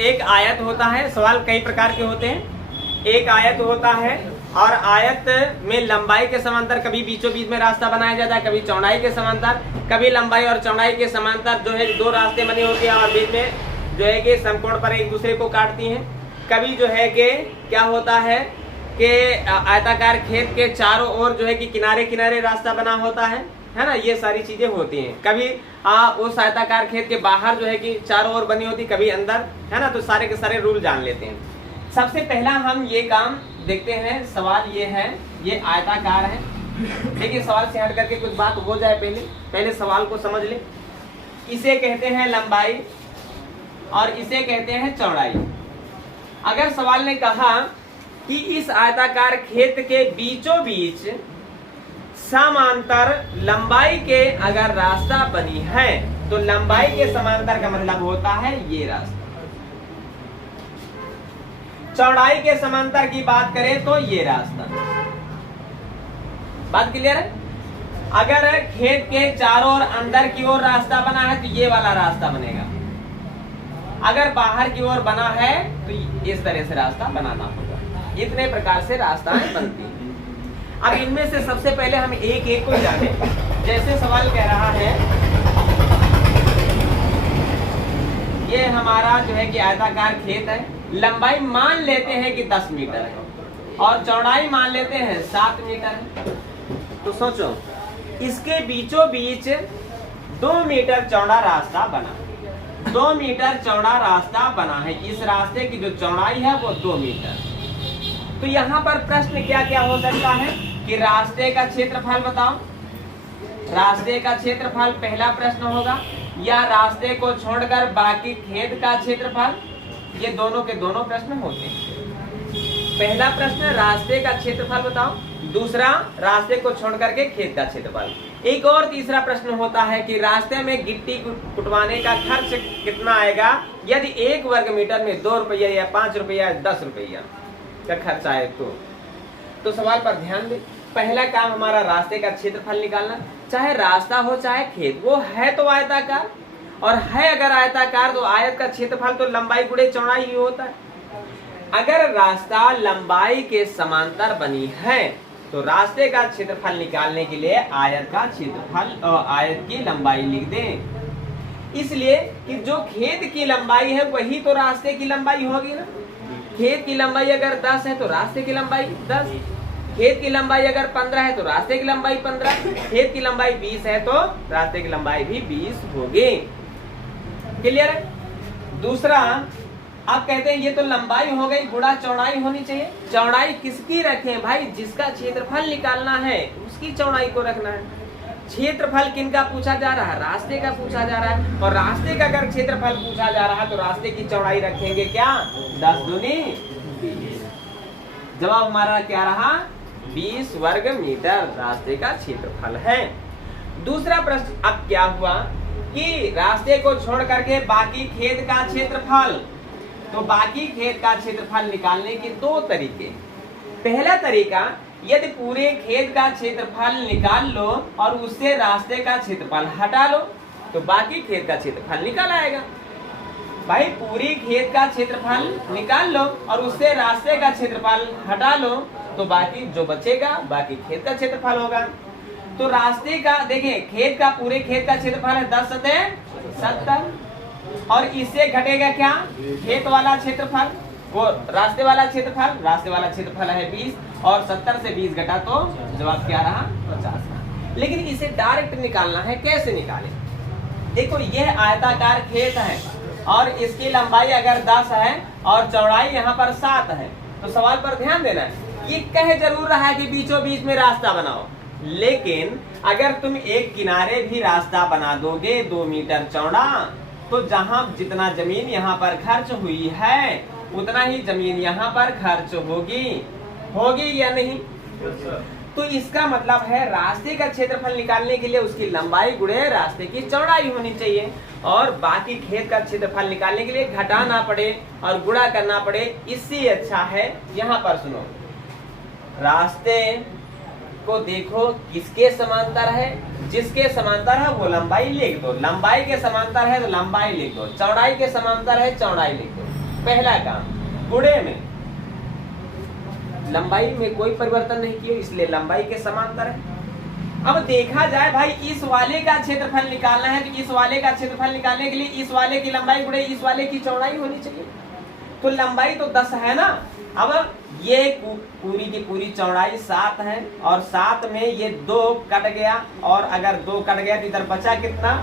एक आयत होता है, सवाल कई प्रकार के होते हैं। एक आयत होता है और आयत में लंबाई के समांतर कभी बीचों बीच में रास्ता बनाया जाता है, कभी चौड़ाई के समांतर, कभी लंबाई और चौड़ाई के समांतर जो है दो रास्ते बने होते हैं और बीच में जो है कि समकोण पर एक दूसरे को काटती हैं। कभी जो है कि क्या होता है कि आयताकार खेत के चारों ओर जो है कि किनारे किनारे रास्ता बना होता है ना, ये सारी चीजें होती हैं। कभी उस आयताकार खेत के बाहर जो है कि चारों ओर बनी होती, कभी अंदर, है ना। तो सारे के सारे रूल जान लेते हैं। सबसे पहला हम ये काम देखते हैं। सवाल ये है, ये आयताकार है। देखिए सवाल से हट करके कुछ बात हो जाए, पहले सवाल को समझ ले। इसे कहते हैं लंबाई और इसे कहते हैं चौड़ाई। अगर सवाल ने कहा कि इस आयताकार खेत के बीचों बीच समांतर लंबाई के अगर रास्ता बनी है तो लंबाई के समांतर का मतलब होता है ये रास्ता। चौड़ाई के समांतर की बात करें तो ये रास्ता। बात क्लियर है? अगर खेत के चारों ओर अंदर की ओर रास्ता बना है तो ये वाला रास्ता बनेगा। अगर बाहर की ओर बना है तो इस तरह से रास्ता बनाना होगा। इतने प्रकार से रास्ताएं बनती हैं। अब इनमें से सबसे पहले हम एक एक को जाने। जैसे सवाल कह रहा है ये हमारा जो है कि आयताकार खेत है, लंबाई मान लेते हैं कि 10 मीटर है और चौड़ाई मान लेते हैं 7 मीटर है। तो सोचो इसके बीचों बीच 2 मीटर चौड़ा रास्ता बना, 2 मीटर चौड़ा रास्ता बना है। इस रास्ते की जो चौड़ाई है वो 2 मीटर। तो यहाँ पर प्रश्न क्या क्या हो सकता है कि रास्ते का क्षेत्रफल बताओ। रास्ते का क्षेत्रफल पहला प्रश्न होगा, या रास्ते को छोड़कर बाकी खेत का क्षेत्रफल। ये दोनों के दोनों प्रश्न होते हैं। पहला प्रश्न रास्ते का क्षेत्रफल बताओ, दूसरा रास्ते को छोड़कर के खेत का क्षेत्रफल। एक और तीसरा प्रश्न होता है कि रास्ते में गिट्टी कुटवाने का खर्च कितना आएगा यदि 1 वर्ग मीटर में 2 रुपया या 5 रुपया या 10 रुपया का खर्च आए तो सवाल पर ध्यान दे। पहला काम हमारा रास्ते का क्षेत्रफल निकालना, चाहे रास्ता हो चाहे खेत। वो है तो आयताकार, और है अगर आयताकार तो आयत का क्षेत्रफल तो लंबाई गुणे चौड़ाई ही होता है। अगर रास्ता लंबाई के समांतर बनी है तो रास्ते का क्षेत्रफल निकालने के लिए आयत का क्षेत्रफल और आयत की लंबाई लिख दें। इसलिए कि जो खेत की लंबाई है वही तो रास्ते की लंबाई होगी ना। खेत की लंबाई अगर 10 है तो रास्ते की लंबाई 10, खेत की लंबाई अगर 15 है तो रास्ते की लंबाई 15, खेत की लंबाई 20 है तो रास्ते की लंबाई भी 20 होगी। क्लियर है? दूसरा आप कहते हैं ये तो लंबाई हो गई, गुणा चौड़ाई होनी चाहिए। चौड़ाई किसकी रखें भाई? जिसका क्षेत्रफल निकालना है उसकी चौड़ाई को रखना है। क्षेत्रफल किनका पूछा जा रहा है? रास्ते का पूछा जा रहा है। और रास्ते का अगर क्षेत्रफल पूछा जा रहा है तो रास्ते की चौड़ाई रखेंगे क्या? 10 दूनी 20। जवाब हमारा क्या रहा? 20 वर्ग मीटर रास्ते का क्षेत्रफल है। दूसरा प्रश्न अब क्या हुआ कि रास्ते को छोड़ करके बाकी खेत का क्षेत्रफल। तो बाकी खेत का क्षेत्रफल निकालने के 2 तरीके। पहला तरीका, यदि पूरे खेत का क्षेत्रफल निकाल लो और उससे रास्ते का क्षेत्रफल हटा लो तो बाकी खेत का क्षेत्रफल निकल आएगा। भाई पूरी खेत का क्षेत्रफल निकाल लो और उससे रास्ते का क्षेत्रफल हटा लो तो बाकी जो बचेगा बाकी खेत का क्षेत्रफल होगा। तो रास्ते का देखिए, खेत का पूरे खेत का क्षेत्रफल है 10 × 70 और इससे घटेगा क्या? खेत वाला क्षेत्रफल, वो रास्ते वाला क्षेत्रफल। रास्ते वाला क्षेत्रफल है 20 और 70 से 20 घटा तो जवाब क्या रहा? 50। लेकिन इसे डायरेक्ट निकालना है, कैसे निकालें? देखो यह आयताकार खेत है और इसकी लंबाई अगर 10 है और चौड़ाई यहाँ पर 7 है तो सवाल पर ध्यान देना है। ये कह जरूर रहा है कि बीचों बीच में रास्ता बनाओ, लेकिन अगर तुम एक किनारे भी रास्ता बना दोगे 2 मीटर चौड़ा तो जहां जितना जमीन यहाँ पर खर्च हुई है उतना ही जमीन यहाँ पर खर्च होगी या नहीं? तो इसका मतलब है रास्ते का क्षेत्रफल निकालने के लिए उसकी लंबाई गुणे रास्ते की चौड़ाई होनी चाहिए और बाकी खेत का क्षेत्रफल निकालने के लिए घटाना पड़े और गुणा करना पड़े। इससे अच्छा है यहाँ पर सुनो, रास्ते को देखो किसके समांतर है, जिसके समांतर है वो लंबाई लिख दो। लंबाई के समांतर है तो लंबाई लिख दो, चौड़ाई के समांतर है चौड़ाई लिख दो। पहला काम, गुणे में लंबाई में कोई परिवर्तन नहीं किया, इसलिए लंबाई के समांतर है। अब देखा जाए भाई, इस वाले का क्षेत्रफल निकालना है तो इस वाले का क्षेत्रफल निकालने के लिए इस वाले की लंबाई गुणे इस वाले की चौड़ाई होनी चाहिए। तो लंबाई तो 10 है ना, अब ये पूरी की पूरी चौड़ाई 7 है और 7 में ये 2 कट गया, और अगर 2 कट गया तो इधर बचा कितना,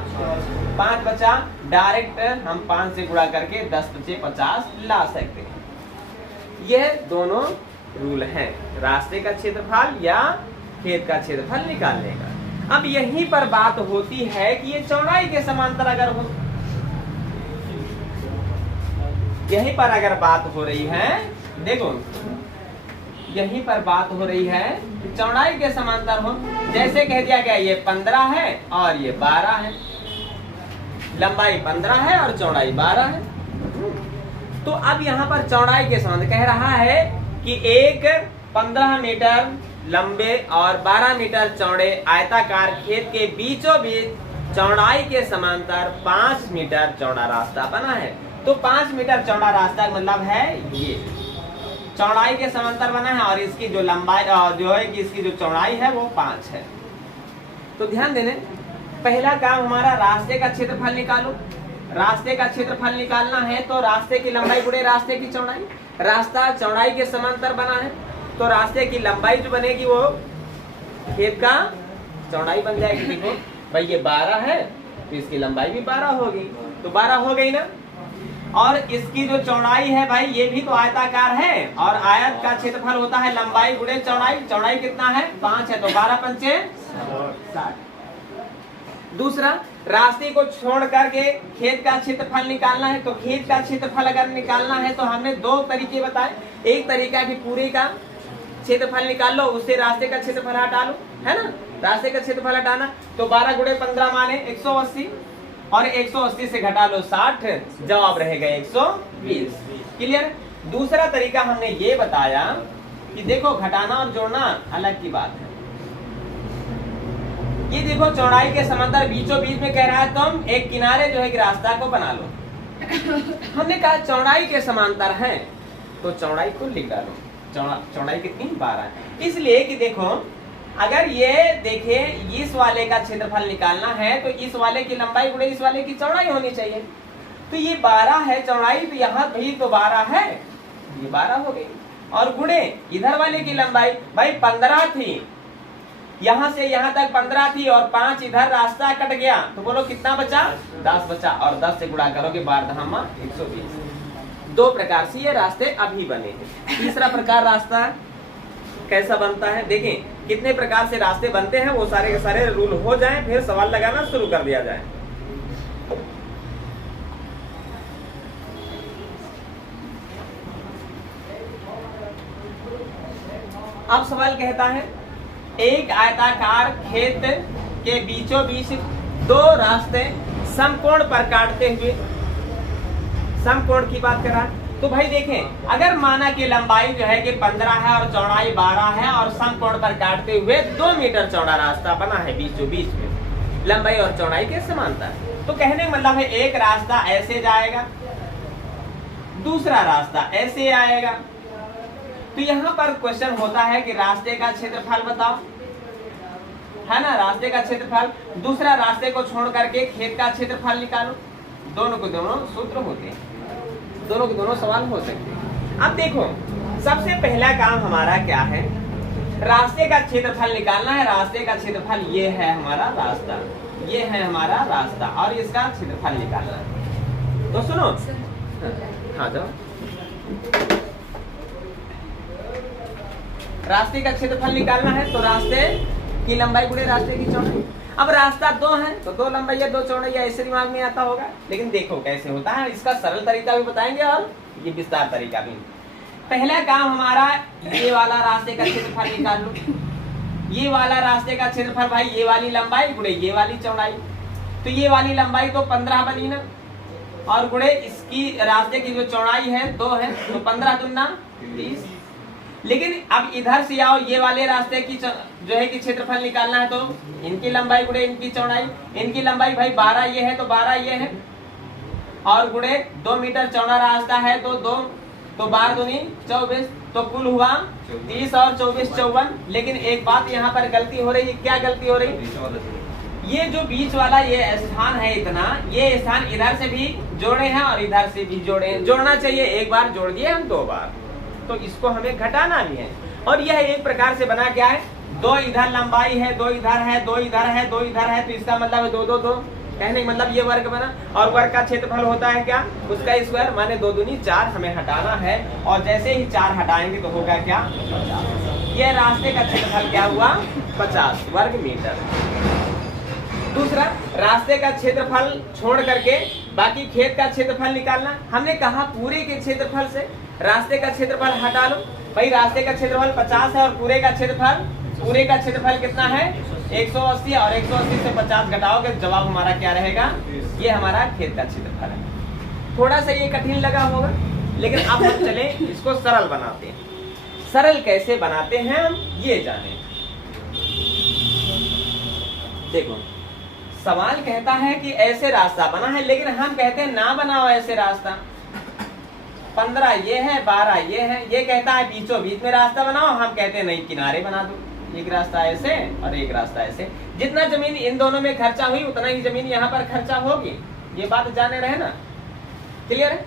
5 बचा। डायरेक्ट हम 5 से गुणा करके 10 × 50 ला सकते हैं। ये दोनों रूल हैं रास्ते का क्षेत्रफल या खेत का क्षेत्रफल निकालने का। अब यहीं पर बात होती है कि ये चौड़ाई के समांतर अगर हो, यहीं पर अगर बात हो रही है, देखो यहीं पर बात हो रही है कि चौड़ाई के समांतर हो, जैसे कह दिया गया ये 15 है और ये 12 है, लंबाई 15 है और चौड़ाई 12 है। तो अब यहाँ पर चौड़ाई के समांतर कह रहा है कि एक 15 मीटर लंबे और 12 मीटर चौड़े आयताकार खेत के बीचों बीच चौड़ाई के समांतर 5 मीटर चौड़ा रास्ता बना है। तो 5 मीटर चौड़ा रास्ता मतलब है ये चौड़ाई के समांतर बना है, और इसकी जो लंबाई जो है कि इसकी जो चौड़ाई है वो 5 है। तो ध्यान देने, पहला काम हमारा रास्ते का क्षेत्रफल निकालो। रास्ते का क्षेत्रफल निकालना है तो रास्ते की लंबाई गुणे रास्ते की चौड़ाई। रास्ता चौड़ाई के समांतर बना है तो रास्ते की लंबाई जो बनेगी वो खेत का चौड़ाई बन जाएगी। देखो भाई ये 12 है तो इसकी लंबाई भी 12 होगी, तो 12 हो गई ना। और इसकी जो चौड़ाई है भाई ये भी तो आयताकार है, और आयत का क्षेत्रफल होता है लंबाई गुणे चौड़ाई। चौड़ाई कितना है, 5 है, तो 12 × 5 = 60। दूसरा, रास्ते को छोड़ करके खेत का क्षेत्रफल निकालना है, तो खेत का क्षेत्रफल अगर निकालना है तो हमने 2 तरीके बताए। एक तरीका कि पूरे का क्षेत्रफल निकाल लो, उससे रास्ते का क्षेत्रफल हटा लो, है ना। रास्ते का क्षेत्रफल हटाना तो 12 × 15 माने 180, और 180 से घटा लो 60, जवाब रहेगा 120। क्लियर। दूसरा तरीका हमने ये बताया कि देखो घटाना और जोड़ना अलग की बात है। ये देखो चौड़ाई के समांतर बीचों बीच में कह रहा है तुम एक किनारे जो है कि रास्ता को बना लो। हमने कहा चौड़ाई के समांतर है तो चौड़ाई को लिख डालो। चौड़ाई कितनी, 12 है। इसलिए कि देखो अगर ये देखे इस वाले का क्षेत्रफल निकालना है तो इस वाले की लंबाई गुणे इस वाले की चौड़ाई होनी चाहिए। तो ये 12 है चौड़ाई, तो यहाँ भी तो 12 है, ये 12 हो गई। और गुणे इधर वाले की लंबाई भाई 15 थी, यहाँ से यहाँ तक 15 थी और 5 इधर रास्ता कट गया, तो बोलो कितना बचा, 10 बचा। और 10 से गुणा करोगे 12 × 120। 2 प्रकार से ये रास्ते अभी बने हैं। तीसरा प्रकार रास्ता कैसा बनता है, देखें कितने प्रकार से रास्ते बनते हैं, वो सारे के सारे रूल हो जाएं, फिर सवाल लगाना शुरू कर दिया जाए। अब सवाल कहता है एक आयताकार खेत के बीचों बीच 2 रास्ते समकोण पर काटते हुए, समकोण की बात कर रहा है। तो भाई देखें अगर माना कि लंबाई जो है कि 15 है और चौड़ाई 12 है और समकोण पर काटते हुए 2 मीटर चौड़ा रास्ता बना है बीचों बीच में, लंबाई और चौड़ाई के समांतर, तो कहने का मतलब है एक रास्ता ऐसे जाएगा, दूसरा रास्ता ऐसे आएगा। तो यहाँ पर क्वेश्चन होता है कि रास्ते का क्षेत्रफल बताओ, है ना, रास्ते का क्षेत्रफल। दूसरा रास्ते को छोड़ करके खेत का क्षेत्रफल निकालो। दोनों के दोनों सूत्र होते हैं, दोनों के दोनों सवाल हो सकते हैं। अब देखो सबसे पहला काम हमारा क्या है, रास्ते का क्षेत्रफल निकालना है। रास्ते का क्षेत्रफल ये है हमारा रास्ता, ये है हमारा रास्ता, और इसका क्षेत्रफल निकालना है। तो सुनो, हाँ जाओ, रास्ते का क्षेत्रफल निकालना है तो रास्ते की लंबाई गुणे रास्ते की चौड़ाई। अब रास्ता 2 है तो 2 लंबाई या 2 चौड़ाई, ऐसे दिमाग में आता होगा, लेकिन देखो कैसे होता है, इसका सरल तरीका भी बताएंगे और ये विस्तार तरीका भी। पहला काम हमारा ये वाला रास्ते का क्षेत्रफल निकाल लो। ये वाला रास्ते का क्षेत्रफल भाई ये वाली लंबाई गुणे ये वाली चौड़ाई, तो ये वाली लंबाई तो 15 बनी ना, और गुणे इसकी रास्ते की जो चौड़ाई है 2 है, तो 15 × 2 = 30। लेकिन अब इधर से आओ, ये वाले रास्ते की जो है कि क्षेत्रफल निकालना है तो इनकी लंबाई गुणे इनकी चौड़ाई। इनकी लंबाई भाई 12 ये है तो 12 ये है, और गुणे 2 मीटर चौड़ा रास्ता है तो 2 तो 12 दूनी 24, तो कुल हुआ 30 और 24 54। लेकिन एक बात यहाँ पर गलती हो रही है। क्या गलती हो रही है? ये जो बीच वाला ये स्थान है इतना, ये स्थान इधर से भी जोड़े हैं और इधर से भी जोड़े हैं। जोड़ना चाहिए, एक बार जोड़ दिए हम 2 बार, तो इसको हमें घटाना भी है। और यह एक प्रकार से बना क्या है, 2 इधर लंबाई है, 2 इधर है, 2 इधर है, 2 इधर है, तो इसका मतलब है 2 2 2। कहने का मतलब ये वर्ग बना। और वर्ग का क्षेत्रफल होता है क्या, उसका स्क्वायर, माने 2 दूनी 4 हमें हटाना है। और जैसे ही 4 हटाएंगे तो होगा क्या, 50। ये रास्ते का क्षेत्रफल क्या हुआ, 50 वर्ग मीटर। दूसरा, रास्ते का क्षेत्रफल छोड़ करके बाकी खेत का क्षेत्रफल निकालना। हमने कहा पूरे के क्षेत्रफल से रास्ते का क्षेत्रफल हटा लो। भाई रास्ते का क्षेत्रफल 50 है और पूरे का क्षेत्रफल कितना है, 180। और 180 से 50 घटाओगे जवाब हमारा क्या रहेगा, ये हमारा खेत का क्षेत्रफल है। थोड़ा सा ये कठिन लगा होगा, लेकिन अब हम चले इसको सरल बनाते हैं। सरल कैसे बनाते हैं हम ये जाने। देखो सवाल कहता है कि ऐसे रास्ता बना है, लेकिन हम कहते हैं ना बनाओ ऐसे रास्ता। 15 ये है, 12 ये है। ये कहता है बीचों बीच में रास्ता बनाओ, हम कहते हैं नहीं किनारे बना दो, एक रास्ता ऐसे और एक रास्ता ऐसे। जितना जमीन इन दोनों में खर्चा हुई उतना ही जमीन यहाँ पर खर्चा होगी। ये बात जाने रहे ना, क्लियर है,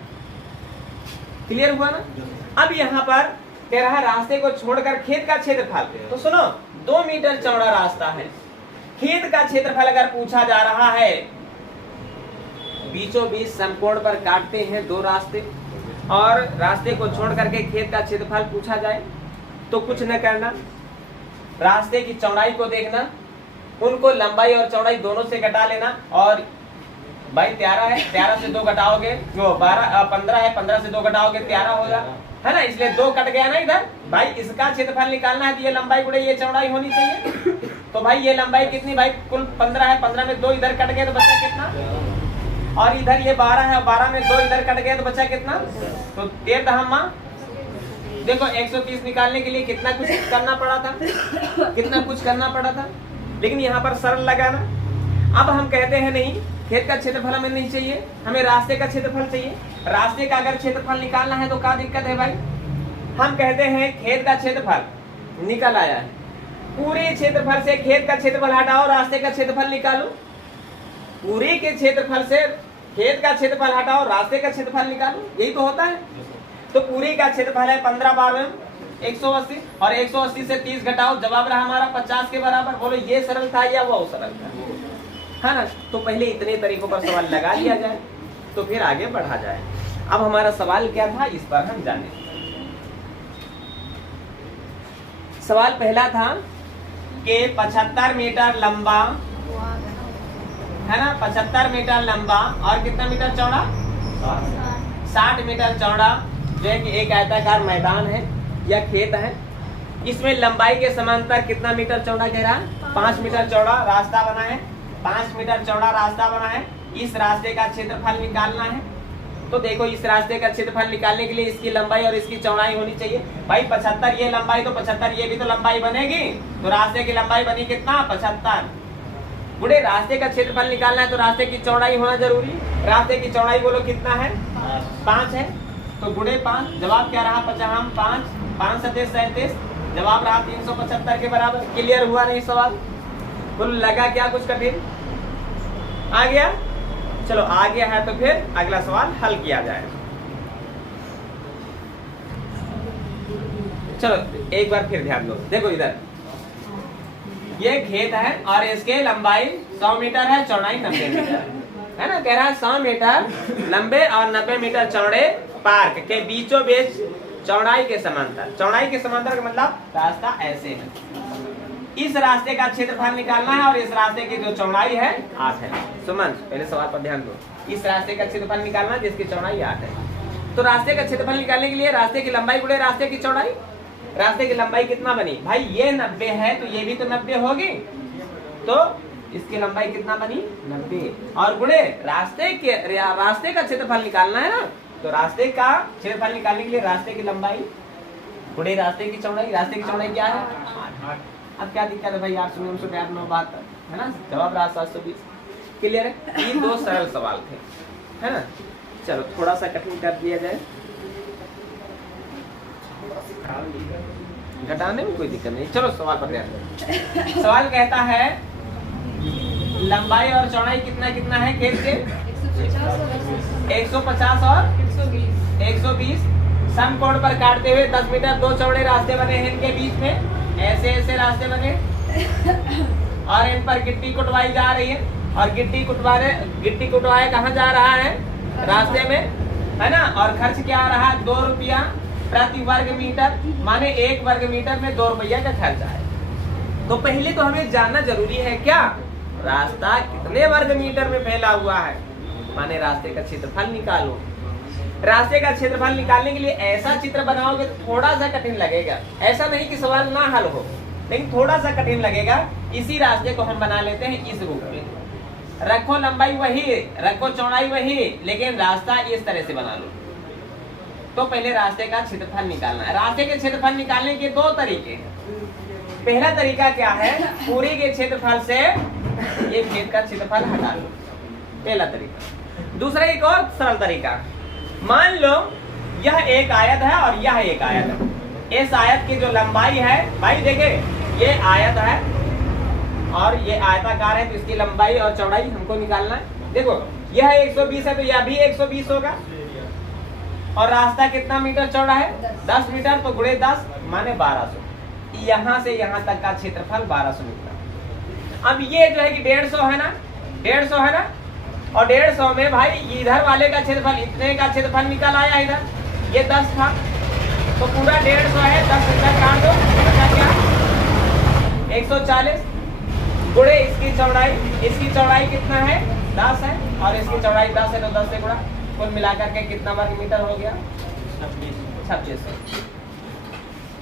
क्लियर हुआ ना। अब यहाँ पर कह रहा है रास्ते को छोड़कर खेत का क्षेत्रफल। तो सुनो, 2 मीटर चौड़ा रास्ता है, खेत का क्षेत्रफल अगर पूछा जा रहा है, बीचों बीच समकोण पर काटते हैं 2 रास्ते, और रास्ते को छोड़ करके खेत का क्षेत्रफल पूछा जाए तो कुछ न करना, रास्ते की चौड़ाई को देखना, उनको लंबाई और चौड़ाई दोनों से घटा लेना। और भाई 13 है, 13 से 2 घटाओगे, जो 15 है, 15 से 2 घटाओगे 13 होगा, है ना। इसलिए 2 कट गया ना इधर। भाई इसका क्षेत्रफल निकालना है तो ये लंबाई गुणे ये चौड़ाई होनी चाहिए। तो भाई ये लंबाई कितनी, भाई कुल 15 है, 15 में 2 इधर कट गए तो बचा कितना, और इधर ये 12 है, 12 में 2 इधर कट गए तो बचा कितना, तो 13। देखो 130 निकालने के लिए कितना कुछ करना पड़ा था, लेकिन यहाँ पर सरल लगा ना। अब हम कहते हैं नहीं, खेत का क्षेत्रफल हमें नहीं चाहिए, हमें रास्ते का क्षेत्रफल चाहिए। रास्ते का अगर क्षेत्रफल निकालना है तो क्या दिक्कत है भाई, हम कहते हैं खेत का क्षेत्रफल निकल आया है, पूरे क्षेत्रफल से खेत का क्षेत्रफल हटाओ, रास्ते का क्षेत्रफल निकालो। पूरे के क्षेत्रफल से खेत का क्षेत्रफल हटाओ, रास्ते का क्षेत्रफल निकालो, यही तो होता है। तो पूरे का क्षेत्रफल है 15 12 180, और 180 से 30 घटाओ, जवाब रहा हमारा 50 के बराबर। बोलो ये सरल था या वो सरल था, है ना। तो पहले इतने तरीकों पर सवाल लगा लिया जाए तो फिर आगे बढ़ा जाए। अब हमारा सवाल क्या था, इस पर हम जाने। सवाल पहला था कि 75 मीटर लंबा, है ना, 75 मीटर लंबा और कितना मीटर चौड़ा, 60 मीटर चौड़ा, जो है कि एक आयताकार मैदान है या खेत है। इसमें लंबाई के समांतर कितना मीटर चौड़ा कह रहा है, 5 मीटर चौड़ा रास्ता बना है, 5 मीटर चौड़ा रास्ता बना है। इस रास्ते का क्षेत्रफल निकालना है। तो देखो इस रास्ते का क्षेत्रफल निकालने के लिए इसकी लंबाई और इसकी चौड़ाई होनी चाहिए। भाई 75 ये लंबाई, तो 75 ये भी तो लंबाई बनेगी, तो रास्ते की लंबाई बनी कितना, 75। गुणे रास्ते का क्षेत्रफल निकालना है तो रास्ते की चौड़ाई होना जरूरी। रास्ते की चौड़ाई बोलो कितना है, 5 है, तो गुणे 5, जवाब क्या रहा, 50 5 5 7 37, जवाब रहा 375 के बराबर। क्लियर हुआ नहीं सवाल, बोलो लगा क्या कुछ कठिन, आ गया। चलो आ गया है तो फिर अगला सवाल हल किया जाए। चलो एक बार फिर ध्यान दो, देखो इधर ये खेत है और इसके लंबाई 100 मीटर है, चौड़ाई 90 मीटर है ना। कह रहा है 100 मीटर लंबे और 90 मीटर चौड़े पार्क के बीचों बीच चौड़ाई के समांतर। चौड़ाई के समांतर का मतलब रास्ता ऐसे है। इस रास्ते का क्षेत्रफल निकालना है और इस रास्ते की जो चौड़ाई है 8 है। सुमन पहले सवाल पर ध्यान दो, इस रास्ते का क्षेत्रफल निकालना जिसकी चौड़ाई 8 है। तो रास्ते का क्षेत्रफल निकालने के लिए रास्ते की लंबाई गुणे रास्ते की चौड़ाई। रास्ते की लंबाई कितना बनी, भाई ये 90 है तो ये भी तो 90 होगी, तो इसकी लंबाई कितना बनी, 90, और गुणे रास्ते का क्षेत्रफल निकालना है ना, तो रास्ते का क्षेत्रफल निकालने के लिए रास्ते की लंबाई गुणे रास्ते की चौड़ाई। रास्ते की चौड़ाई क्या है, 8। अब क्या दिक्कत है भाई, 8 शून्य 8 9 72 है ना, जवाब रहा 720। क्लियर है। ये 2 सरल सवाल थे, है ना। चलो थोड़ा सा कठिन कर दिया जाए, घटाने में कोई दिक्कत नहीं। चलो सवाल पर ध्यान दो। सवाल कहता है लंबाई और चौड़ाई कितना कितना है खेत के? 150 और 120। समकोण पर काटते हुए 10 मीटर दो चौड़े रास्ते बने हैं इनके बीच में, ऐसे ऐसे रास्ते बने और इन पर गिट्टी कुटवाई जा रही है और गिट्टी कुटवाए कहाँ जा रहा है? रास्ते में, है ना। और खर्च क्या आ रहा है? 2 रुपया प्रति वर्ग मीटर, माने 1 वर्ग मीटर में 2 रुपया का खर्च आए। तो पहले तो हमें जानना जरूरी है क्या, रास्ता कितने वर्ग मीटर में फैला हुआ है, माने रास्ते का क्षेत्रफल निकालो। रास्ते का क्षेत्रफल निकालने के लिए ऐसा चित्र बनाओगे तो थोड़ा सा कठिन लगेगा, ऐसा नहीं कि सवाल ना हल हो, लेकिन थोड़ा सा कठिन लगेगा। इसी रास्ते को हम बना लेते हैं इस रूप में, रखो लंबाई वही, रखो चौड़ाई वही, लेकिन रास्ता इस तरह से बना लो। तो पहले रास्ते का क्षेत्रफल निकालना है। रास्ते के क्षेत्रफल निकालने के 2 तरीके हैं। पहला तरीका क्या है, पूरे के क्षेत्रफल से ये खेत का क्षेत्रफल हटा लो, पहला तरीका। दूसरा एक और सरल तरीका, मान लो यह एक आयत है और यह एक आयत है। इस आयत की जो लंबाई है भाई देखे, ये आयत है और ये आयताकार है, तो इसकी लंबाई और चौड़ाई हमको निकालना है। देखो यह 120 है तो यह भी 120 होगा और रास्ता कितना मीटर चौड़ा है? 10 मीटर, तो गुणे 10 माने 1200। यहाँ से यहाँ तक का क्षेत्रफल 1200 मीटर। अब ये जो है कि 150 है ना, 150 है ना, और 150 में भाई इधर वाले का क्षेत्रफल इतने का क्षेत्रफल निकल आया, इधर ये 10 था, तो पूरा 150 है, 10 मीटर काट दो, बचा क्या? 140 गुणे इसकी चौड़ाई कितना है? 10 है और इसकी चौड़ाई 10 है, तो 10 से गुणा, कुल मिलाकर के कितना वर्ग मीटर हो गया? 2600।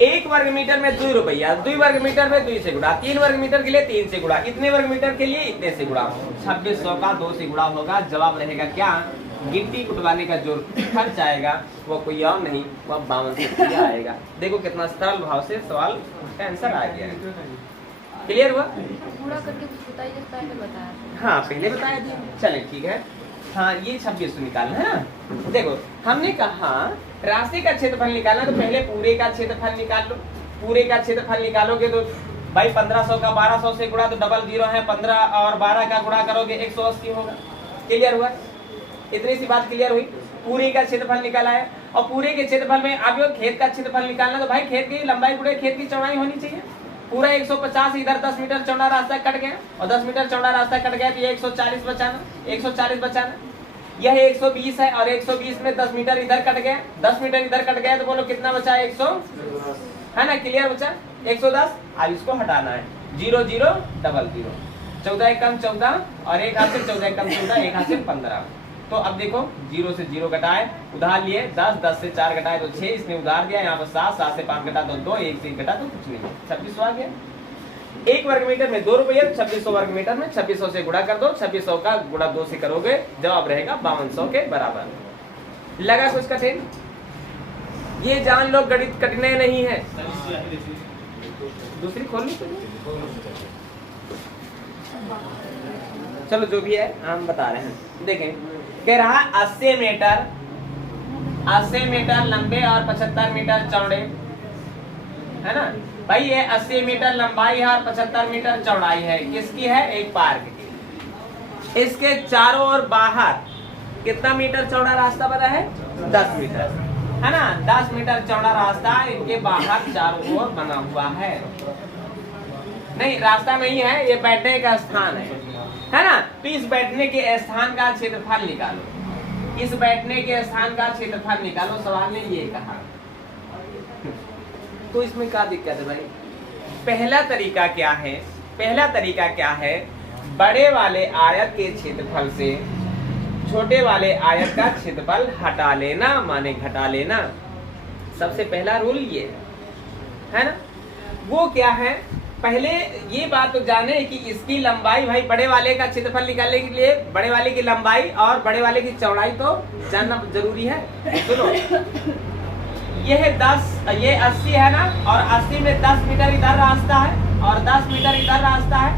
1 वर्ग मीटर में 2 रुपया, 2 वर्ग मीटर में 2 से गुणा, 3 वर्ग मीटर के लिए 3 से गुणा, इतने वर्ग मीटर के लिए इतने से गुणा, 2600 का 2 से गुणा होगा। जवाब रहेगा क्या? गिट्टी कुटवाने का जो खर्च आएगा वो कोई और नहीं, वो 5200 आएगा। देखो कितना सरल भाव से सवाल का आंसर आ गया है। क्लियर हुआ? पूरा करके बताइए, पहले बताया। हाँ पहले बताया दिया, चले ठीक है। हाँ ये 2600 निकालना है ना। देखो हमने कहा रास्ते का क्षेत्रफल निकालना, तो पहले पूरे का क्षेत्रफल निकाल लो। पूरे का क्षेत्रफल निकालोगे तो भाई 1500 का 1200 से गुणा, तो डबल 0 है, 15 और 12 का गुणा करोगे 180 होगा। क्लियर हुआ? इतनी सी बात क्लियर हुई। पूरे का क्षेत्रफल निकाला है और पूरे के क्षेत्रफल में अब खेत का क्षेत्रफल निकालना, तो भाई खेत की लंबाई गुणे खेत की चौड़ाई होनी चाहिए। पूरा 150, इधर 10 मीटर चौड़ा रास्ता कट गया और 10 मीटर चौड़ा रास्ता कट गया, तो ये 140 बचाना, 140 बचाना। यह 120 है और 120 में 10 मीटर इधर कट गया, 10 मीटर इधर कट गया, तो बोलो कितना बचा? 100 है ना। क्लियर बचा? 110। अब इसको हटाना है, 0 0 डबल 0, 14 कम 14 और एक हाथ से 14 कम 14, एक हाथ से 15। तो अब देखो 0 से 0 घटाए, उधार लिए 10, 10 से 4 घटाए तो 6, इसने उधार दिया, यहाँ पर 7, 7 से 5 घटा तो 2, 1 से 1 घटा तो कुछ नहीं, 2600 आ गया। 1 वर्ग मीटर में 2 रुपये, 2600 वर्ग मीटर में 2600 से गुणा कर दो, 2600 का गुणा 2 से करोगे, जवाब रहेगा 5200 के बराबर। लगा कुछ कठिन? ये जान लो गणित कठिन नहीं है। दूसरी खोल लो, चलो जो भी है हम बता रहे हैं। देखें कह रहा 80 मीटर लंबे और 75 मीटर चौड़े, है ना भाई। ये 80 मीटर लंबाई है और 75 मीटर चौड़ाई है, किसकी है? एक पार्क की। इसके चारों ओर बाहर कितना मीटर चौड़ा रास्ता बना है? 10 मीटर, है ना। 10 मीटर चौड़ा रास्ता इनके बाहर चारों ओर बना हुआ है। नहीं रास्ता नहीं है, ये बैठने का स्थान है ना। तो इस बैठने के स्थान का क्षेत्रफल निकालो, इस बैठने के स्थान का क्षेत्रफल निकालो, सवाल ने ये कहा। तो इसमें क्या दिक्कत है भाई? पहला तरीका क्या है? पहला तरीका क्या है? बड़े वाले आयत के क्षेत्रफल से छोटे वाले आयत का क्षेत्रफल हटा लेना, माने घटा लेना। सबसे पहला रूल ये है ना। वो क्या है? पहले ये बात तो जाने कि इसकी लंबाई, भाई बड़े वाले का क्षेत्रफल निकालने के लिए बड़े वाले की लंबाई और बड़े वाले की चौड़ाई तो जानना जरूरी है। सुनो, ये 80 है ना, और 80 में 10 मीटर इधर रास्ता है और 10 मीटर इधर रास्ता है,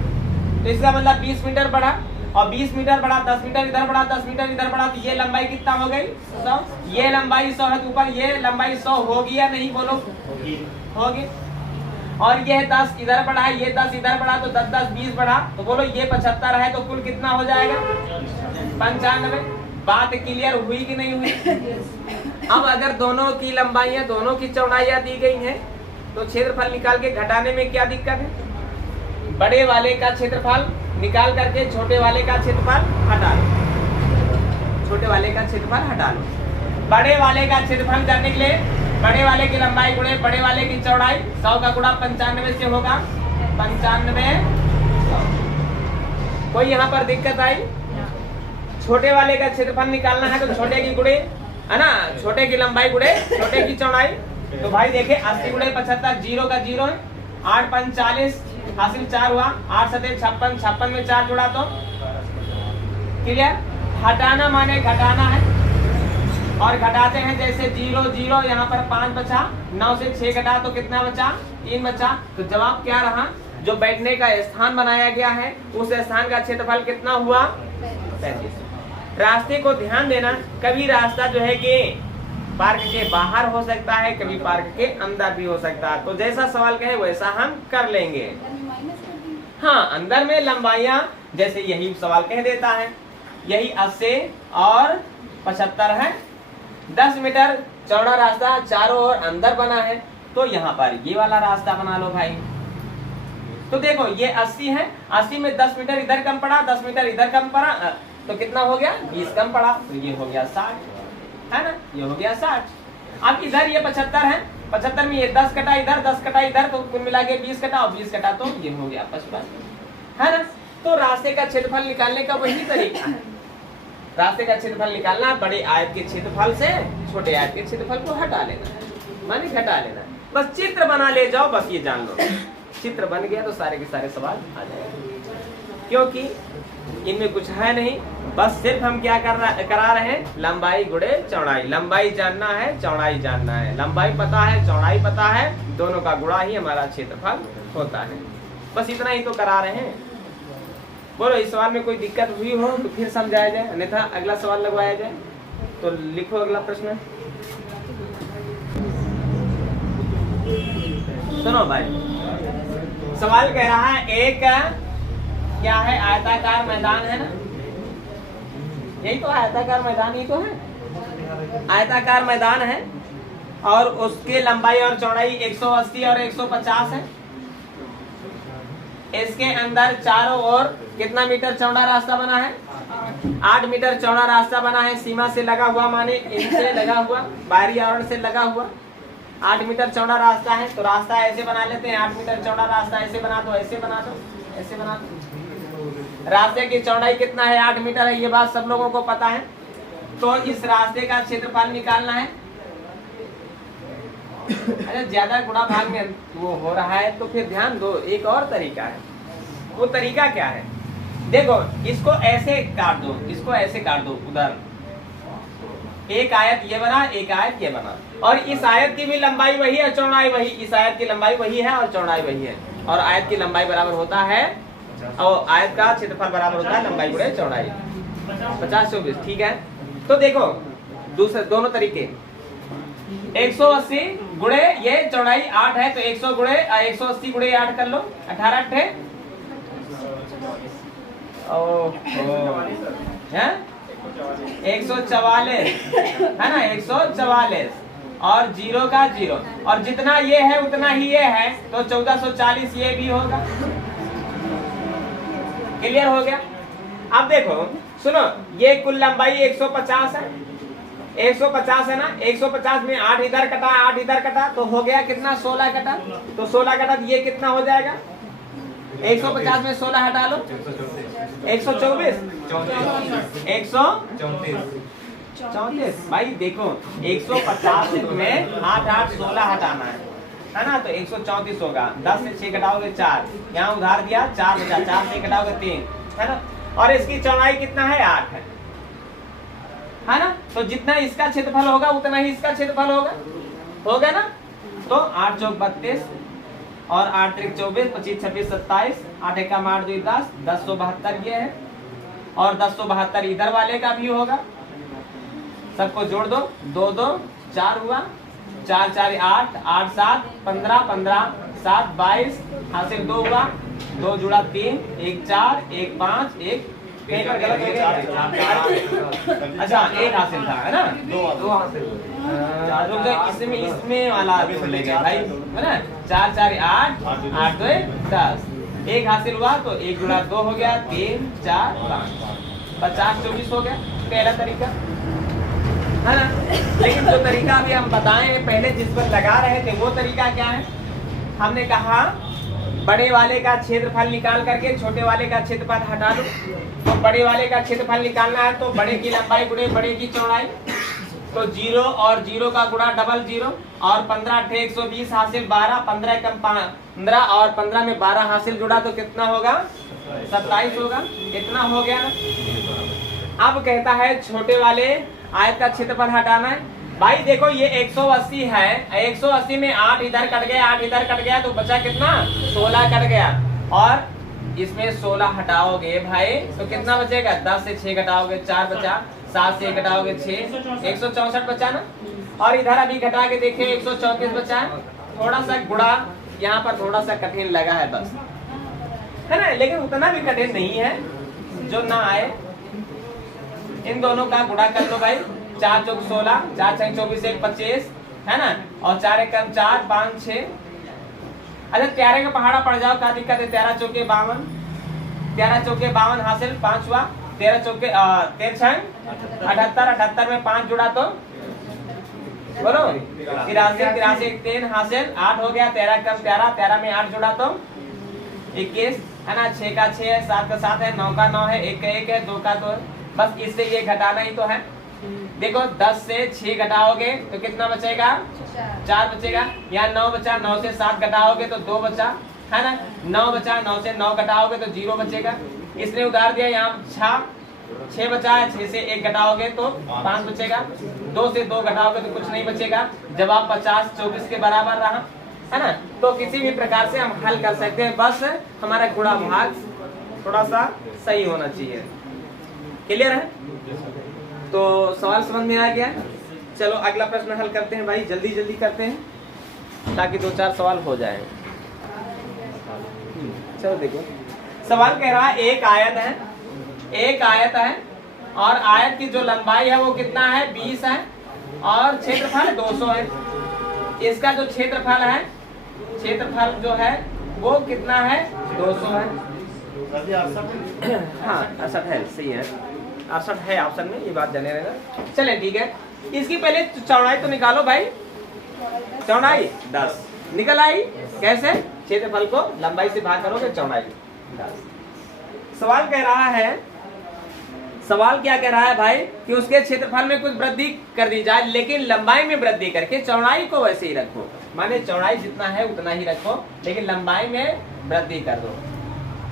तो इसका मतलब 20 मीटर बढ़ा। और 20 मीटर बढ़ा, 10 मीटर इधर बढ़ा, 10 मीटर इधर बढ़ा, तो ये लंबाई कितना हो गई 100। ये लंबाई 100 है तो ऊपर ये लंबाई 100 होगी या नहीं, बोलो होगी। और ये 10 इधर बढ़ा, ये 10 इधर बढ़ा, तो 10 10 20 बढ़ा, तो बोलो ये 75 है, तो कुल कितना हो जाएगा 95। बात क्लियर हुई कि नहीं हुई? अब अगर दोनों की लंबाइयां, दोनों की चौड़ाइयां दी गई हैं, तो क्षेत्रफल निकाल के घटाने में क्या दिक्कत है? बड़े वाले का क्षेत्रफल निकाल करके छोटे वाले का क्षेत्रफल हटा लो, छोटे वाले का क्षेत्रफल हटा लो। बड़े वाले का क्षेत्रफल करने के लिए बड़े वाले की लंबाई गुणे बड़े वाले की चौड़ाई, 100 का गुणा 95 से होगा 95। कोई यहाँ पर दिक्कत आई? छोटे वाले का क्षेत्रफल निकालना है तो छोटे की गुणे, है ना, छोटे की लंबाई गुणे छोटे की चौड़ाई। तो भाई देखिए 80 गुणे 75, 0 का 0 है, 8 5 40, हासिल 4 हुआ, 8 7 56, 56 में 4 जुड़ा तो क्लियर। हटाना माने घटाना है, और घटाते हैं जैसे 0 0, यहाँ पर 5 बचा, 9 से 6 घटा तो कितना बचा 3 बचा। तो जवाब क्या रहा? जो बैठने का स्थान बनाया गया है उस स्थान का क्षेत्रफल कितना हुआ 35। रास्ते को ध्यान देना, कभी रास्ता जो है कि पार्क के बाहर हो सकता है, कभी पार्क के अंदर भी हो सकता है। तो जैसा सवाल कहे वैसा हम कर लेंगे। हाँ, अंदर में लंबाइयां जैसे यही सवाल कह देता है, यही 80 और 75 है। 10 मीटर चौड़ा रास्ता चारों ओर अंदर बना है, तो यहाँ पर ये वाला रास्ता बना लो भाई। तो देखो ये 80 है, 80 में 10 मीटर इधर कम पड़ा, 10 मीटर इधर कम पड़ा, तो कितना हो गया 20 कम पड़ा, तो ये हो गया 60, है ना, ये हो गया 60। अब इधर ये 75 है, 75 में ये 10 कटा इधर, 10 कटा इधर, तो कुल मिला के 20 कटा, और 20 कटा तो ये हो गया 55, है ना। तो रास्ते का क्षेत्रफल निकालने का वही तरीका है। रास्ते का क्षेत्रफल निकालना, बड़े आयत के क्षेत्रफल से छोटे आयत के क्षेत्रफल को हटा लेना है, माने घटा लेना है। बस चित्र बना ले जाओ, बस ये जान लो, चित्र बन गया तो सारे के सारे सवाल आ जाएंगे, क्योंकि इनमें कुछ है नहीं। बस सिर्फ हम क्या करा रहे हैं, लंबाई गुणे चौड़ाई। लंबाई जानना है, चौड़ाई जानना है। लंबाई पता है, चौड़ाई पता है, दोनों का गुणा ही हमारा क्षेत्रफल होता है। बस इतना ही तो करा रहे हैं। बोलो इस सवाल में कोई दिक्कत हुई हो तो फिर समझाया जाए, अन्यथा अगला सवाल लगवाया जाए। तो लिखो अगला प्रश्न। सुनो भाई, सवाल कह रहा है एक क्या है, आयताकार मैदान है ना, यही तो आयताकार मैदान ही तो है। आयताकार मैदान है और उसके लंबाई और चौड़ाई 180 और 150 है। इसके अंदर चारों ओर कितना मीटर चौड़ा रास्ता बना है? 8 मीटर चौड़ा रास्ता बना है। सीमा से लगा हुआ माने इनसे लगा हुआ, बाहरी आवरण से लगा हुआ। 8 मीटर चौड़ा रास्ता है, तो रास्ता ऐसे बना लेते हैं। 8 मीटर चौड़ा रास्ता ऐसे बना दो, ऐसे बना दो, ऐसे बना दो। रास्ते की चौड़ाई कितना है? 8 मीटर है, ये बात सब लोगों को पता है। तो इस रास्ते का क्षेत्रफल निकालना है। अरे ज्यादा गुणा भाग में वो हो रहा है, तो फिर ध्यान दो, एक और तरीका है। वो तरीका क्या है? देखो, इसको ऐसे काट दो, इसको ऐसे काट दो। उधर एक आयत ये बना, एक आयत ये बना, और इस आयत की भी लंबाई वही है, चौड़ाई वही। इस आयत की लंबाई वही है और चौड़ाई वही है, और आयत की लंबाई बराबर होता है, और आयत का क्षेत्रफल बराबर होता है लंबाई गुणे चौड़ाई। 50 24, ठीक है। तो देखो दूसरे दोनों तरीके, 180 गुणे ये चौड़ाई 8 है, तो 100 गुणे 180 गुणे 8 कर लो, 18 अट्ठे 144 है ना, 144 और 0 का 0, और जितना ये है उतना ही ये है, तो 1440 ये भी होगा। क्लियर हो गया? अब देखो सुनो, ये कुल लंबाई 150 है, 150 है ना। 150 में 8 इधर कटा, 8 इधर कटा, तो हो गया कितना? 16 कटा। तो 16 कटा, तो ये कितना हो जाएगा? 150 में 16 हटा लो, 124 134। भाई देखो 150 में 8 8 16 हटाना है ना, तो 134 होगा। 10 से 6 घटाओगे 4, यहाँ उधार दिया 4 बचा, 4 से घटाओगे 3, है ना। और इसकी चौड़ाई कितना है? 8 है ना। तो जितना इसका क्षेत्रफल होगा उतना ही इसका क्षेत्रफल होगा ना। तो 8 चौक 32 और 8 त्रिक 24, 25 26 27, 8 एकम 8 2 10, 1072 ये है। और 1072 इधर वाले का भी होगा। सबको जोड़ दो, 2 2 4 हुआ, 4 4 8 8 7 15 15 7 22 हासिल 2 हुआ, 2 जुड़ा 3 1 4 1 5 1 कहीं पर गलत हो गया। अच्छा 1 हासिल था है ना, 2 हासिल रुक जाओ, इसमें वाला भूल गया भाई है ना। 4 4 8 8 2 10 1 हासिल हुआ तो 1 जुड़ा 2 हो गया, 3 4 5 50 24 हो गया। पहला तरीका है ना। लेकिन जो तरीका अभी हम बताएं पहले जिस पर लगा रहे थे वो तरीका क्या है, हमने कहा बड़े वाले का क्षेत्रफल निकाल करके छोटे वाले का क्षेत्रफल हटा दो। तो बड़े वाले का क्षेत्रफल निकालना है तो बड़े की लंबाई गुणे बड़े की चौड़ाई, तो 0 और 0 का गुणा डबल 0 और 15 8 120 हासिल 12, 15 कम 15 और 15 में 12 हासिल जुड़ा तो कितना होगा 27 होगा। इतना हो गया ना। अब कहता है छोटे वाले आयत का क्षेत्रफल हटाना है। भाई देखो ये 180 है, 180 में 8 इधर कट गया 8 इधर कट गया तो बचा कितना 16 कट गया, और इसमें 16 हटाओगे भाई तो कितना बचेगा 10 से 6 घटाओगे 4 बचा, 7 से 1 घटाओगे 6 164 बचा ना। और इधर अभी घटा के देखिए 134 बचा है। थोड़ा सा गुणा यहाँ पर थोड़ा सा कठिन लगा है बस है ना, लेकिन उतना भी कठिन नहीं है जो ना आए। इन दोनों का गुणा कर लो भाई, 4 चौक 16 4 6 24 1 25 है ना, और 4 1 4 5 6। अच्छा 13 का पहाड़ा पड़ जाओ क्या दिक्कत है, 13 चौके 52 13 चौके 52 हासिल 5 हुआ, 13 चौके 13 78 78 में 5 जुड़ा तो बोलो 83 83 3 हासिल 8 हो गया, 13 कम 13 13 में 8 जुड़ा तो 21 है ना, 6 का 6 है 7 का 7 है 9 का 9 है 1 का 1 है 2 का 2 है। बस इससे ये घटाना ही तो है। देखो 10 से 6 घटाओगे तो कितना बचेगा 4 बचेगा, यहाँ 9 बचा, 9 से 7 घटाओगे तो 2 बचा है ना, 9 बचा, 9 से 9 घटाओगे तो 0 बचेगा। इसने उधार दिया यहाँ 6 बचा है, 6 से 1 घटाओगे तो 5 बचेगा, 2 से 2 घटाओगे तो कुछ नहीं बचेगा। जवाब 50 24 के बराबर रहा है ना। तो किसी भी प्रकार से हम हल कर सकते हैं, बस हमारा गुणा भाग थोड़ा सा सही होना चाहिए। क्लियर है? तो सवाल समझ में आ गया। चलो अगला प्रश्न हल करते हैं भाई, जल्दी जल्दी करते हैं ताकि 2-4 सवाल हो जाए। चलो देखो सवाल कह रहा है एक आयत है और आयत की जो लंबाई है वो कितना है 20 है और क्षेत्रफल 200 है। इसका जो क्षेत्रफल जो है वो कितना है 200 है। हाँ 68 है, सही है 68 है ऑप्शन में, ये बात जाने रहेगा। चले ठीक है, इसकी पहले चौड़ाई तो निकालो भाई। चौड़ाई 10 निकल आई, कैसे क्षेत्रफल को लंबाई से भाग करोगे चौड़ाई 10। सवाल क्या कह रहा है भाई कि उसके क्षेत्रफल में कुछ वृद्धि कर दी जाए लेकिन लंबाई में वृद्धि करके चौड़ाई को वैसे ही रखो। माने चौड़ाई जितना है उतना ही रखो लेकिन लंबाई में वृद्धि कर दो,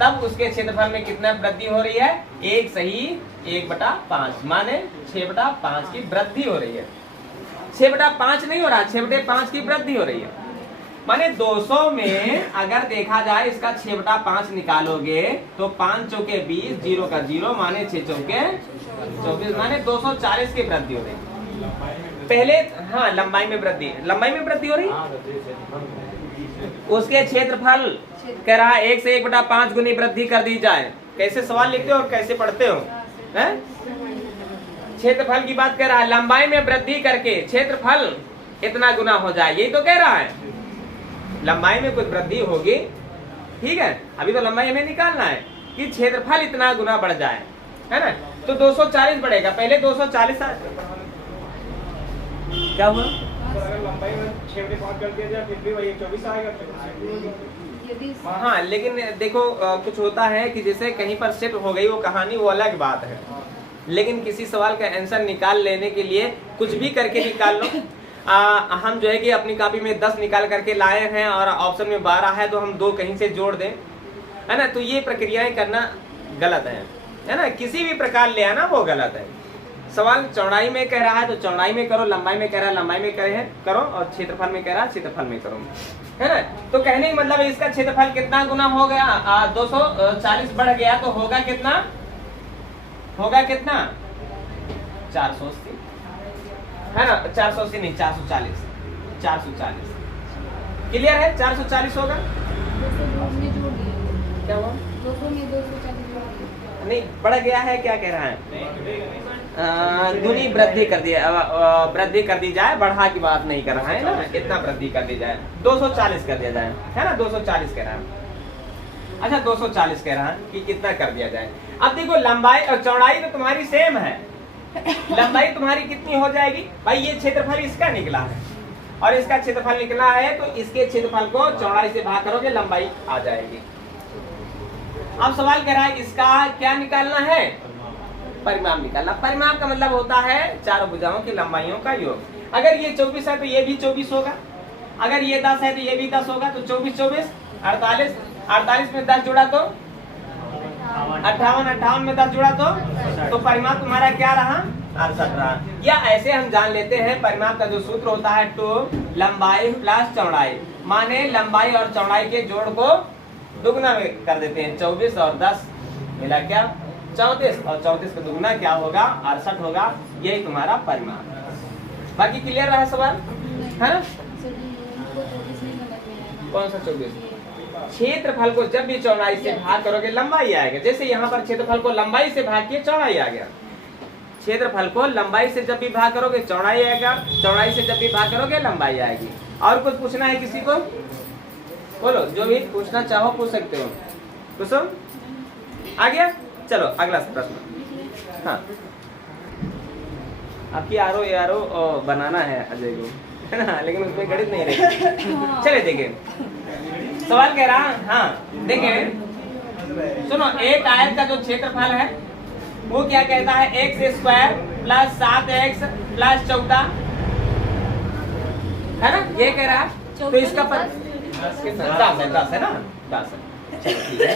तब उसके क्षेत्रफल में कितना वृद्धि हो रही है 1 सही 1/5 माने 6/5 की वृद्धि हो रही है। 6/5 नहीं हो रहा, 6/5 की वृद्धि हो रही है। माने 200 में अगर देखा जाए इसका 6/5 निकालोगे तो 5 चौके 20 0 का 0 माने 6 चौके 24 माने 240 की वृद्धि हो रही। पहले हाँ लंबाई में वृद्धि हो रही। उसके क्षेत्रफल कह रहा है 1 से 1/5 गुनी वृद्धि कर दी जाए। कैसे सवाल लिखते हो और कैसे पढ़ते हो हैं? क्षेत्रफल की बात कर रहा है, लंबाई में वृद्धि करके क्षेत्रफल इतना गुना हो जाए, यही तो कह रहा है। लंबाई में कुछ वृद्धि होगी, ठीक है। अभी तो लंबाई हमें निकालना है कि क्षेत्रफल इतना गुना बढ़ जाए, है ना। तो 240 बढ़ेगा, पहले 240 क्या हुआ लंबाई में 6/5 कर दिया जाए फिर भी वही 24 आएगा। हाँ लेकिन देखो कुछ होता है कि जैसे कहीं पर सेट हो गई वो कहानी, वो अलग बात है। लेकिन किसी सवाल का आंसर निकाल लेने के लिए कुछ भी करके निकाल लो। हम जो है कि अपनी कॉपी में 10 निकाल करके लाए हैं और ऑप्शन में 12 है तो हम 2 कहीं से जोड़ दें, है ना। तो ये प्रक्रियाएं करना गलत है ना। किसी भी प्रकार ले आना वो गलत है। सवाल चौड़ाई में कह रहा है तो चौड़ाई में करो, लंबाई में कह रहा है लंबाई में करो, और क्षेत्रफल में कह रहा है क्षेत्रफल में करो, है ना। तो कहने का मतलब इसका क्षेत्रफल कितना गुना हो गया 240 बढ़ गया तो होगा कितना होगा कितना 480 है ना, 480 नहीं 440, 440 क्लियर है, 440 होगा। 200 में जोड़ दिए, क्या हुआ 200 में 240 जोड़ दिए। नहीं बढ़ गया है, क्या कह रहा है दूनी वृद्धि कर दिया, वृद्धि कर दी जाए, बढ़ा की बात नहीं कर रहा है ना, इतना वृद्धि कर दी जाए, 240 कर दिया जाए, है ना 240 कह रहा है। अच्छा 240 कह रहा है कि कितना कर दिया जाए। अब देखो लंबाई और चौड़ाई तो तुम्हारी सेम है, लंबाई तुम्हारी कितनी हो जाएगी भाई, ये क्षेत्रफल इसका निकला है और इसका क्षेत्रफल निकला है, तो इसके क्षेत्रफल को चौड़ाई से भाग करोगे लंबाई आ जाएगी। अब सवाल कह रहा है इसका क्या निकालना है, परिमाप निकालना। परिमाप का मतलब होता है चारों भुजाओं की लंबाइयों का योग। अगर ये 24 है तो ये भी 24 होगा, अगर ये 10 है तो ये भी 10 होगा, तो 24 24 48, 48 में 10 जुड़ा तो 58, 58 में 10 जुड़ा तो परिमाप तुम्हारा क्या रहा 68 रहा। या ऐसे हम जान लेते हैं परिमाप का जो सूत्र होता है टू लंबाई प्लस चौड़ाई, माने लंबाई और चौड़ाई के जोड़ को दुगना में कर देते हैं। 24 और 10 मिला क्या 34, और 34 का दुगना क्या होगा 68 होगा, यही तुम्हारा परिमाप। बाकी क्लियर रहा सवाल है ना। सर जी, इनको 24 नहीं लगा के कौन सा 24, क्षेत्रफल को जब भी चौड़ाई से भाग करोगे लंबाई आएगा। जैसे यहाँ पर क्षेत्रफल को लंबाई से भाग किए चौड़ाई आ गया, क्षेत्रफल को लंबाई से जब भी भाग करोगे चौड़ाई आएगा, चौड़ाई से जब भी भाग करोगे लंबाई आएगी। और कुछ पूछना है किसी को, बोलो जो भी पूछना चाहो पूछ सकते हो। पूछो आ गया, चलो अगला प्रश्न। हाँ आपकी आरो बनाना है अजय को, है ना, लेकिन उसमें गणित नहीं रहेगी। चले देखें सवाल कह रहा, हाँ देखें सुनो, एक आयत का जो क्षेत्रफल है वो क्या कहता है, x square plus 7x plus 14, है ना, ये कह रहा है। तो इसका पर 10 है ना, 10 है, चलो ठीक है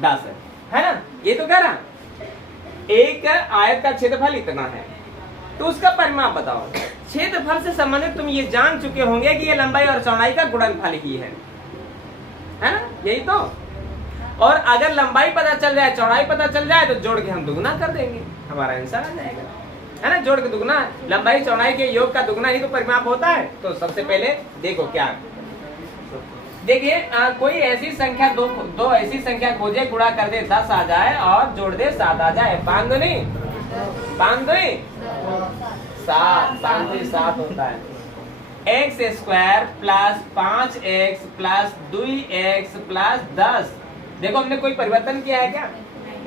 10 है ना, ये तो कह रहा एक आयत का क्षेत्रफल इतना है, तो उसका परिमाप बताओ। क्षेत्रफल से संबंधित तुम ये जान चुके होंगे कि ये लंबाई और चौड़ाई का गुणनफल ही है ना, यही तो। और अगर लंबाई पता चल जाए चौड़ाई पता चल जाए तो जोड़ के हम दुगना कर देंगे, हमारा आंसर आ जाएगा, है ना। जोड़ के दुगना, लंबाई चौड़ाई के योग का दुगना ही तो परिमाप होता है। तो सबसे पहले देखो क्या, देखिए कोई ऐसी संख्या दो ऐसी संख्या खोजे, गुणा कर दे 10 आ जाए और जोड़ दे 7 आ जाए। 5 दूनी 7 होता है। x square plus 5x plus 2x plus 10। देखो हमने कोई परिवर्तन किया है क्या,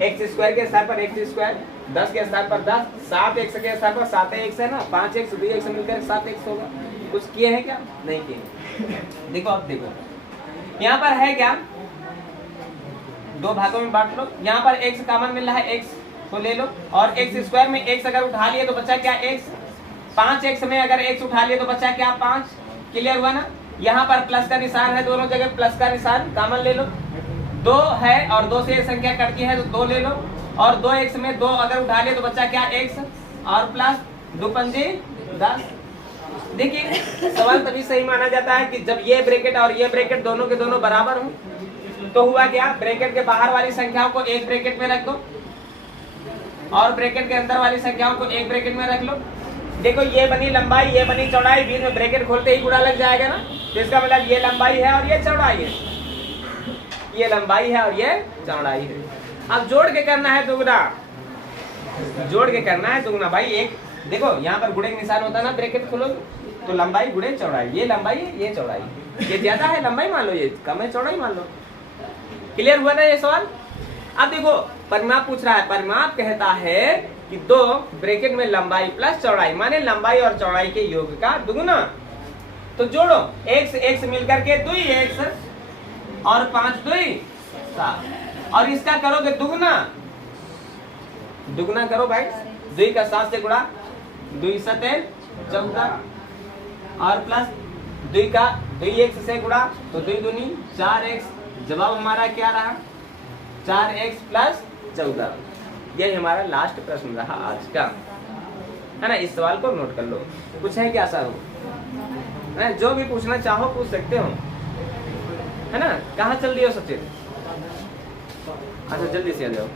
x स्क्वायर के स्थान पर x स्क्वायर, 10 के स्थान पर 10, 7x के स्थान पर 7x है ना, 5x 2x मिलकर 7x होगा। कुछ किए हैं क्या, नहीं किए। देखो अब देखो यहाँ पर है क्या, दो भागों में बांट लो, यहाँ पर x कॉमन मिल रहा है, x को ले लो, और x स्क्वायर में x अगर उठा लिए तो बचा क्या x, 5x में अगर x उठा लिए तो बचा क्या 5। क्लियर हुआ ना। यहाँ पर प्लस का निशान है, दोनों जगह प्लस का निशान कॉमन ले लो। 2 है और 2 से संख्या कटती है तो 2 ले लो, और 2x में 2 अगर उठा लिए तो बचा क्या x, और प्लस 2 पंजे 10। देखिए सवाल तभी सही माना जाता है कि जब ये ब्रैकेट और ये ब्रैकेट दोनों के दोनों बराबर हो। तो हुआ क्या, ब्रैकेट के बाहर वाली संख्याओं को एक ब्रैकेट में रख दो और ब्रैकेट के अंदर वाली संख्याओं को एक ब्रैकेट में रख लो। देखो ये बनी लंबाई, ये बनी चौड़ाई, बीच में ब्रैकेट खोलते ही गुणा लग जाएगा ना। तो इसका मतलब ये लंबाई है और ये चौड़ाई है, ये लंबाई है और ये चौड़ाई है। अब जोड़ के करना है दुगना, जोड़ के करना है दुगना भाई। एक देखो यहाँ पर गुणे का निशान होता है ना, ब्रैकेट खोलो तो लंबाई गुणे चौड़ाई, ये लंबाई है ये चौड़ाई, ये ज्यादा है लंबाई मान लो, ये कम है चौड़ाई मान लो। क्लियर हुआ ना ये सवाल। अब देखो परिमाप पूछ रहा है, परिमाप कहता है कि 2 ब्रैकेट में लंबाई प्लस चौड़ाई, माने लंबाई और चौड़ाई के योग का दुगुना। तो जोड़ो x मिलकर के 2x और 5 2 7, और इसका करोगे दुगुना, दुगुना करो भाई, 2 का 7 से गुणा, 2 7 14, और प्लस 2 का 2x से गुणा तो 2 दूनी 4x। जवाब हमारा क्या रहा 4x प्लस 14। यही हमारा लास्ट प्रश्न रहा आज का, है ना। इस सवाल को नोट कर लो। कुछ है क्या सर, है जो भी पूछना चाहो पूछ सकते हो, है ना। कहाँ चल रही हो सचिन, अच्छा जल्दी से आ जाओ।